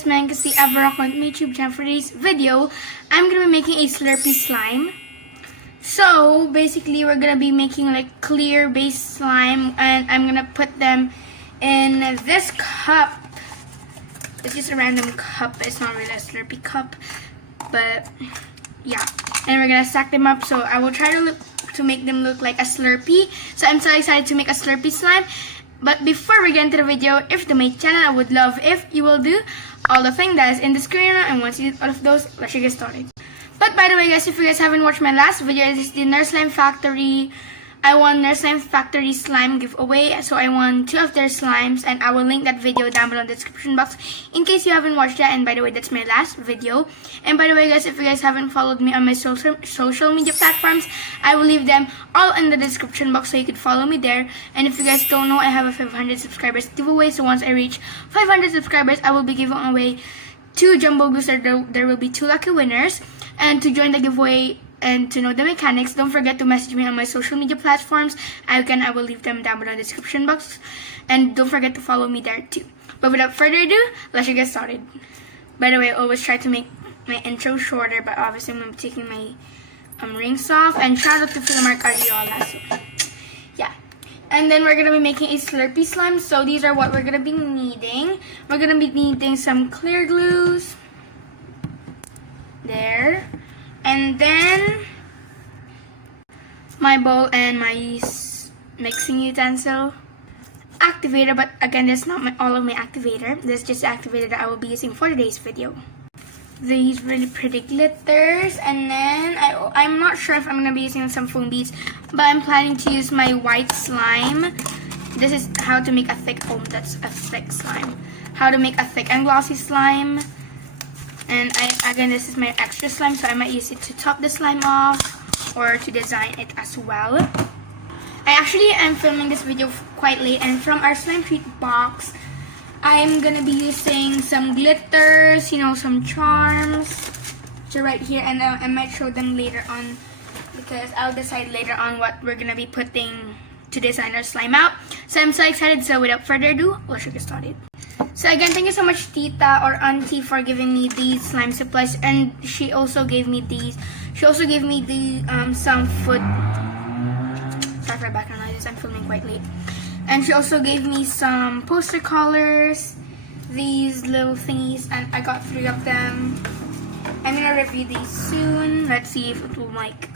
guys, maayong kasi ever ako on my YouTube channel. For today's video, I'm gonna be making a Slurpee slime. So, basically, we're gonna be making like clear base slime, and I'm gonna put them in this cup. It's just a random cup. It's not really a Slurpee cup, but yeah. And we're gonna stack them up. So I will try to make them look like a Slurpee. So I'm so excited to make a Slurpee slime. But before we get into the video, if you're to my channel, I would love if you will do all the things that is in the screen. And once you do all of those, let's get started. But by the way, guys, if you guys haven't watched my last video, it is the Nurse Slime Factory. I won Nurse Slime Factory slime giveaway. So I won 2 of their slimes, and I will link that video down below in the description box in case you haven't watched that. And by the way, that's my last video. And by the way, guys, if you guys haven't followed me on my social media platforms, I will leave them all in the description box so you could follow me there. And if you guys don't know, I have a 500 subscribers giveaway. So once I reach 500 subscribers, I will be giving away 2 jumbo boosters. There will be 2 lucky winners. And to join the giveaway and to know the mechanics, don't forget to message me on my social media platforms. I will leave them down below in the description box. And don't forget to follow me there too. But without further ado, let's get started. By the way, I always try to make my intro shorter, but obviously I'm going to be taking my rings off. And shout out to Mark Ardiola. So, yeah. And then we're going to be making a Slurpee slime. So these are what we're going to be needing. We're going to be needing some clear glues. There. And then my bowl and my mixing utensil. Activator, but again, this is not all of my activator. This is just the activator that I will be using for today's video. These really pretty glitters, and then I'm not sure if I'm going to be using some foam beads, but I'm planning to use my white slime. This is how to make a thick foam. That's a thick slime. How to make a thick and glossy slime. And again, this is my extra slime, so I might use it to top the slime off or to design it as well. I actually am filming this video quite late, and from our slime treat box, I'm gonna be using some glitters, you know, some charms, which are right here, and I might show them later on because I'll decide later on what we're gonna be putting to design our slime out. So I'm so excited. So without further ado, let's get started. So again, thank you so much, Tita or Auntie, for giving me these slime supplies, and she also gave me these. She also gave me the some food. Sorry for background noises. I'm filming quite late. And she also gave me some poster colors, these little thingies, and I got 3 of them. I'm gonna review these soon. Let's see if it will make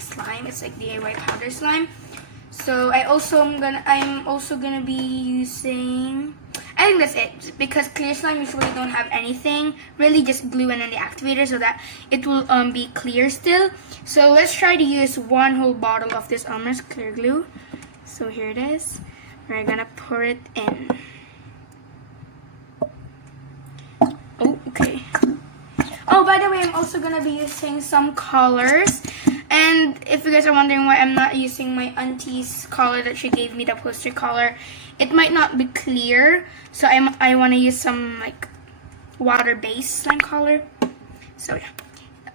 slime. It's like DIY powder slime. So I'm also gonna be using, I think that's it, because clear slime usually don't have anything, really just glue and then the activator so that it will be clear still. So let's try to use 1 whole bottle of this almost clear glue. So here it is. We're gonna pour it in. Oh, okay. Oh, by the way, I'm also gonna be using some colors. And if you guys are wondering why I'm not using my auntie's color that she gave me, the poster color, it might not be clear. So I want to use some like water-based slime color. So yeah.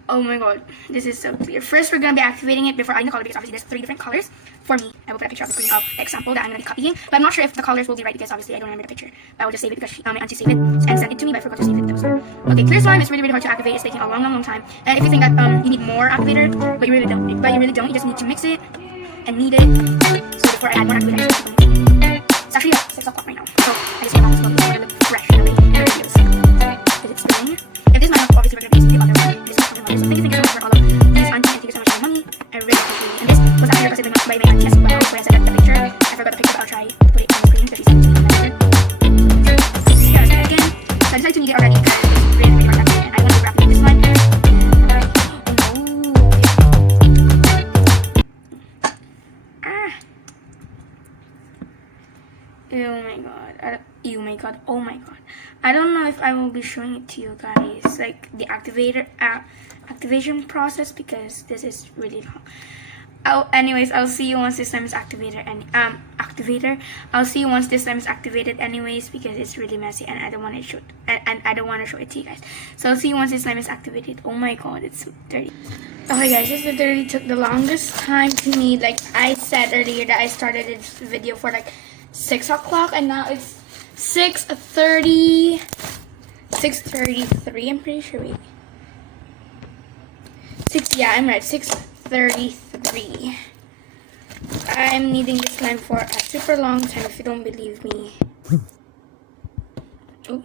Oh my god, this is so clear. First, we're going to be activating it before adding the color because obviously there's 3 different colors. For me, I will put a picture of the screen of the example that I'm going to be copying. But I'm not sure if the colors will be right because obviously I don't remember the picture. But I will just save it because my auntie saved it and sent it to me, but I forgot to save it though. So, okay, clear slime is really, really hard to activate. It's taking a long time. And if you think that you need more activator, but you really don't. You just need to mix it and knead it. So before I add more activator, it's actually 6 o'clock right now. So I just came out this book to look fresh in the videos. Because it's spring. If this might not, obviously we're going to use the other one. This is something like this. So thank you so much for all of these aunties, and thank you so much for your money. I really appreciate it. And this was actually requested by my auntie as well. So I said that the picture, I forgot the picture, but I'll try to put it on the screen because she sent it to me on my picture. So yeah, again, so I decided to knead it already because it's really, really hard to activate, and I want to wrap it in this one. Oh my god. I don't know if I will be showing it to you guys, like the activation process, because this is really long. Anyways, I'll see you once this slime is activated, and I'll see you once this slime is activated anyways, because it's really messy and I don't want to show it, and I don't want to show it to you guys. So I'll see you once this slime is activated. Oh my god, it's so dirty. Okay guys, this literally took the longest time to knead. Like I said earlier that I started this video for like 6 o'clock, and now it's 6:30. 6:33. I'm pretty sure. Wait. Yeah, I'm right. 6:33. I'm needing this slime for a super long time. If you don't believe me. Oh.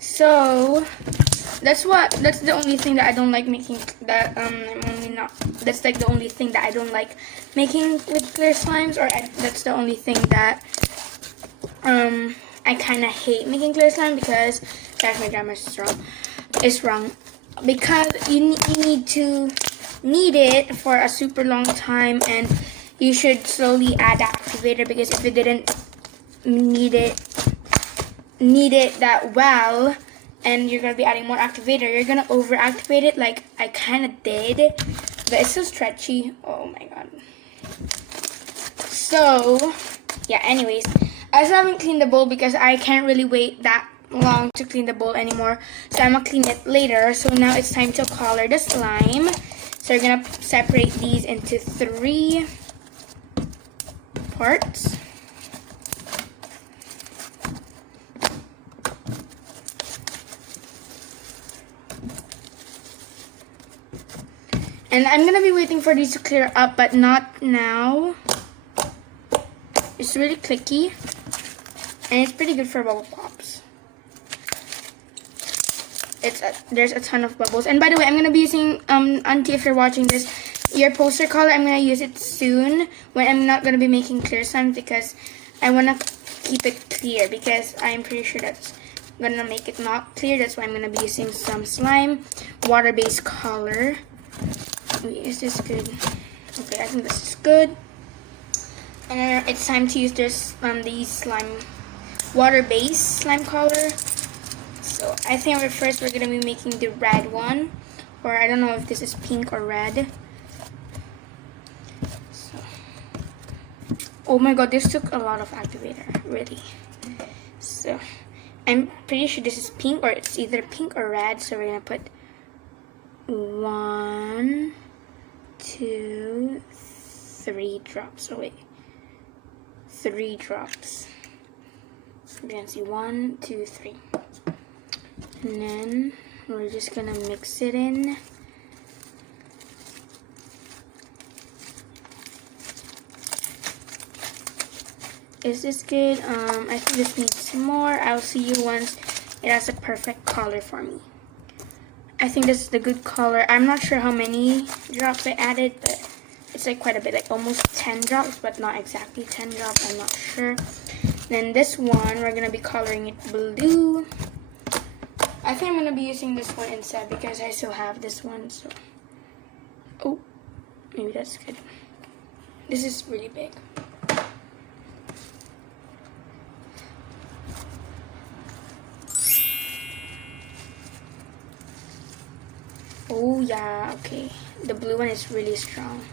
So that's the only thing that I don't like making. That's like the only thing that I don't like making with clear slimes, or that's the only thing that I kind of hate making clear slime, because that's my grammar is wrong. Because you need it for a super long time, and you should slowly add the activator, because if you didn't need it that well, and you're gonna be adding more activator, you're gonna over activate it like I kind of did, but it's so stretchy. Oh my god. So yeah, anyways, I still haven't cleaned the bowl because I can't really wait that long to clean the bowl anymore, so I'm gonna clean it later. So now it's time to color the slime. So we're gonna separate these into 3 parts. And I'm gonna be waiting for these to clear up, but not now. It's really clicky, and it's pretty good for bubble pops. There's a ton of bubbles. And by the way, I'm gonna be using Auntie, if you're watching this, your poster color. I'm gonna use it soon when I'm not gonna be making clear slime, because I wanna keep it clear, because I'm pretty sure that's gonna make it not clear. That's why I'm gonna be using some slime water-based color. Wait, is this good? Okay, I think this is good. And it's time to use this these slime water-based slime color. So I think first we're gonna be making the red one, or I don't know if this is pink or red. So, oh my god, this took a lot of activator, really. So I'm pretty sure this is pink, or it's either pink or red. So we're gonna put 1, 2, 3 drops. Oh wait, 3 drops. We're gonna see 1, 2, 3. And then we're just gonna mix it in. Is this good? I think this needs more. I'll see you once it has a perfect color for me. I think this is the good color. I'm not sure how many drops I added, but it's like quite a bit, like almost 10 drops, but not exactly 10 drops. I'm not sure. Then this one, we're gonna be coloring it blue. I think I'm gonna be using this one instead, because I still have this one. So, oh, maybe that's good. This is really big. Oh yeah, okay. The blue one is really strong,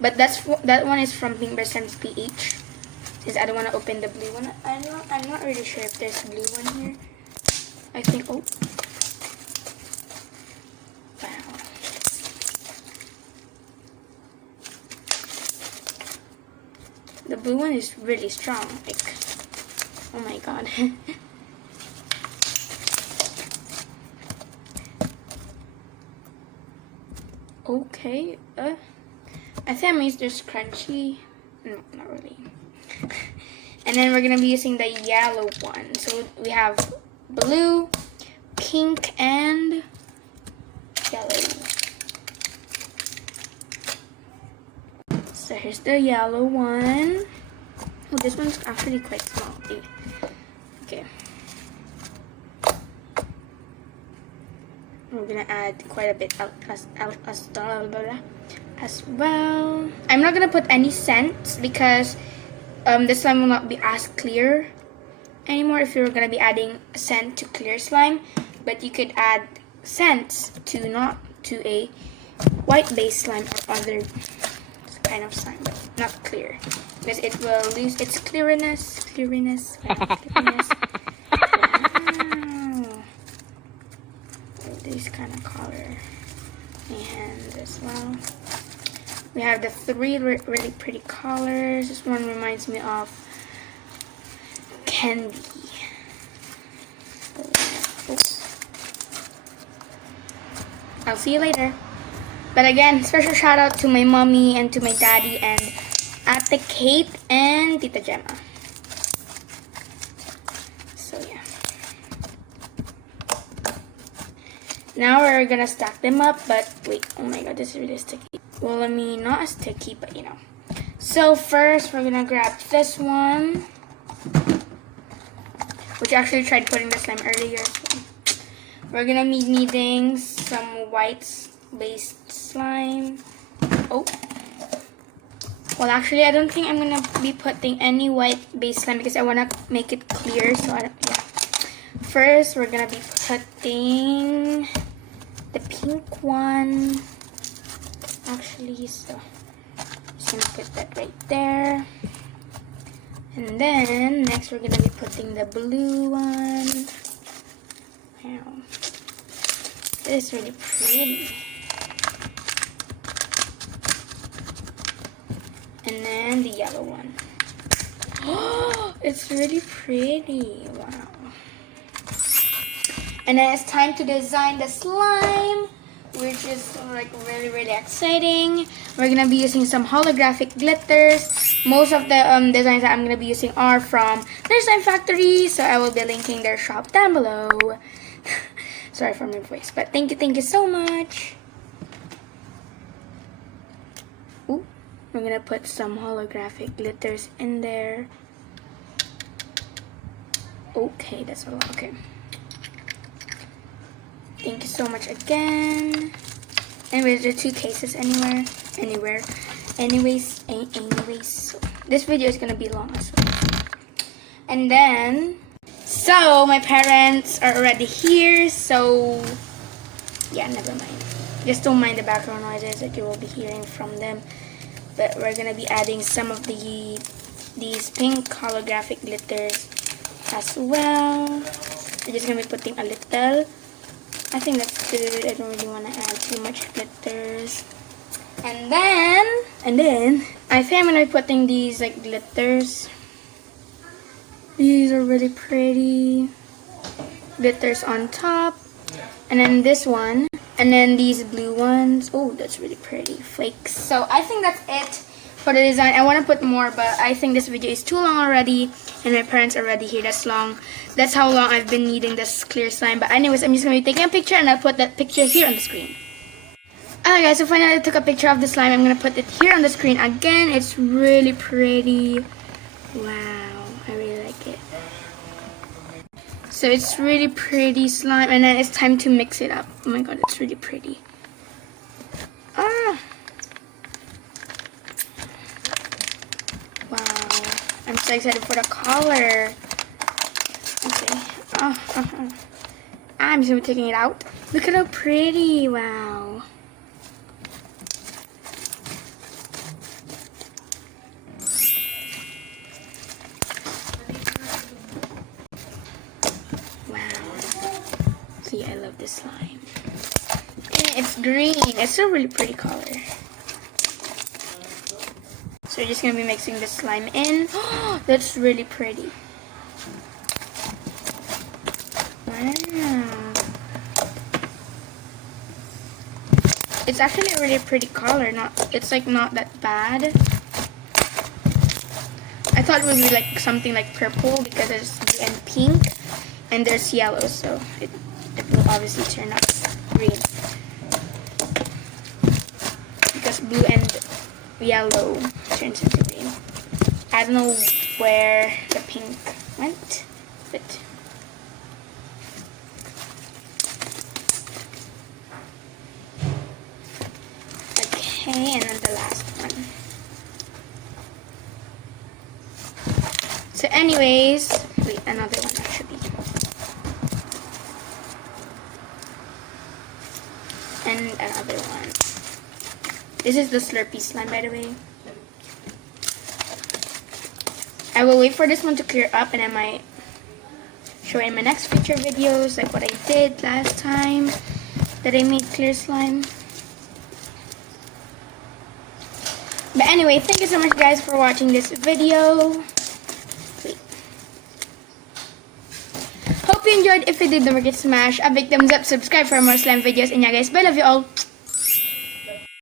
but that one is from Pink Percent PH. Since I don't want to open the blue one, I'm not really sure if there's a blue one here. I think, oh, wow. The blue one is really strong. Like, oh my god. Okay, I think I made this crunchy. No, not really. And then we're gonna be using the yellow one. So we have blue, pink, and yellow. So here's the yellow one. Oh, this one's actually quite small. Okay. We're gonna add quite a bit as well. I'm not gonna put any scents, because this slime will not be as clear anymore if you're gonna be adding scent to clear slime. But you could add scents to a white base slime or other kind of slime, but not clear, because it will lose its clearness. This kind of color my hands as well. We have the 3 really pretty colors. This one reminds me of candy. I'll see you later. But again, special shout out to my mommy and to my daddy and Ate Kate and Tita Gemma. So yeah. Now we're gonna stack them up, but wait, oh my god, this is really sticky. Well, I mean, not as sticky, but you know. So first, we're gonna grab this one, which I actually tried putting the slime earlier. So we're gonna be needing some white-based slime. Oh. Well, actually, I don't think I'm gonna be putting any white-based slime because I wanna make it clear. So I don't, yeah. First, we're gonna be putting the pink one. Actually, so just gonna put that right there. And then next, we're gonna be putting the blue one. Wow, this is really pretty. And then the yellow one. Oh, it's really pretty. Wow. And then it's time to design the slime, which is like really exciting. We're gonna be using some holographic glitters. Most of the designs that I'm gonna be using are from their Slime Factory, so I will be linking their shop down below. Sorry for my voice, but thank you so much. Ooh, we're gonna put some holographic glitters in there. Okay, that's a lot. Okay. Thank you so much again. Anyways, there are 2 cases anywhere. Anyways, so this video is gonna be long as well. And then, so my parents are already here. So yeah, never mind. Just don't mind the background noises that you will be hearing from them. But we're gonna be adding some of these pink holographic glitters as well. We're just gonna be putting a little. I think that's good. I don't really want to add too much glitters. And then I think I'm gonna be putting these like glitters. These are really pretty glitters on top. And then this one. And then these blue ones. Oh, that's really pretty. Flakes. So I think that's it for the design. I want to put more, but I think this video is too long already. And my parents are already here. That's how long I've been needing this clear slime. But anyways, I'm just going to be taking a picture and I'll put that picture here on the screen. Alright guys, so finally I took a picture of the slime. I'm going to put it here on the screen again. It's really pretty. Wow, I really like it. So it's really pretty slime, and then it's time to mix it up. Oh my god, it's really pretty. Ah! Wow, I'm so excited for the color. Okay. I'm just taking it out. Look at how pretty. Wow. See, I love this slime. And it's green. It's a really pretty color. So we're just going to be mixing the slime in. Oh, that's really pretty. Wow. It's actually a really pretty color. It's like not that bad. I thought it would be like something like purple because there's blue and pink. And there's yellow, so it will obviously turn out green. Because blue and yellow turns into green. I don't know where the pink went, but okay, and then the last one. So anyways, wait, another one actually. And another one. This is the Slurpee slime, by the way. I will wait for this one to clear up, and I might show it in my next future videos, like what I did last time that I made clear slime. But anyway, thank you so much guys for watching this video. Wait. Hope hope you enjoyed. If you did, don't forget to smash a big thumbs up, subscribe for more slime videos, and yeah guys, bye, love you all.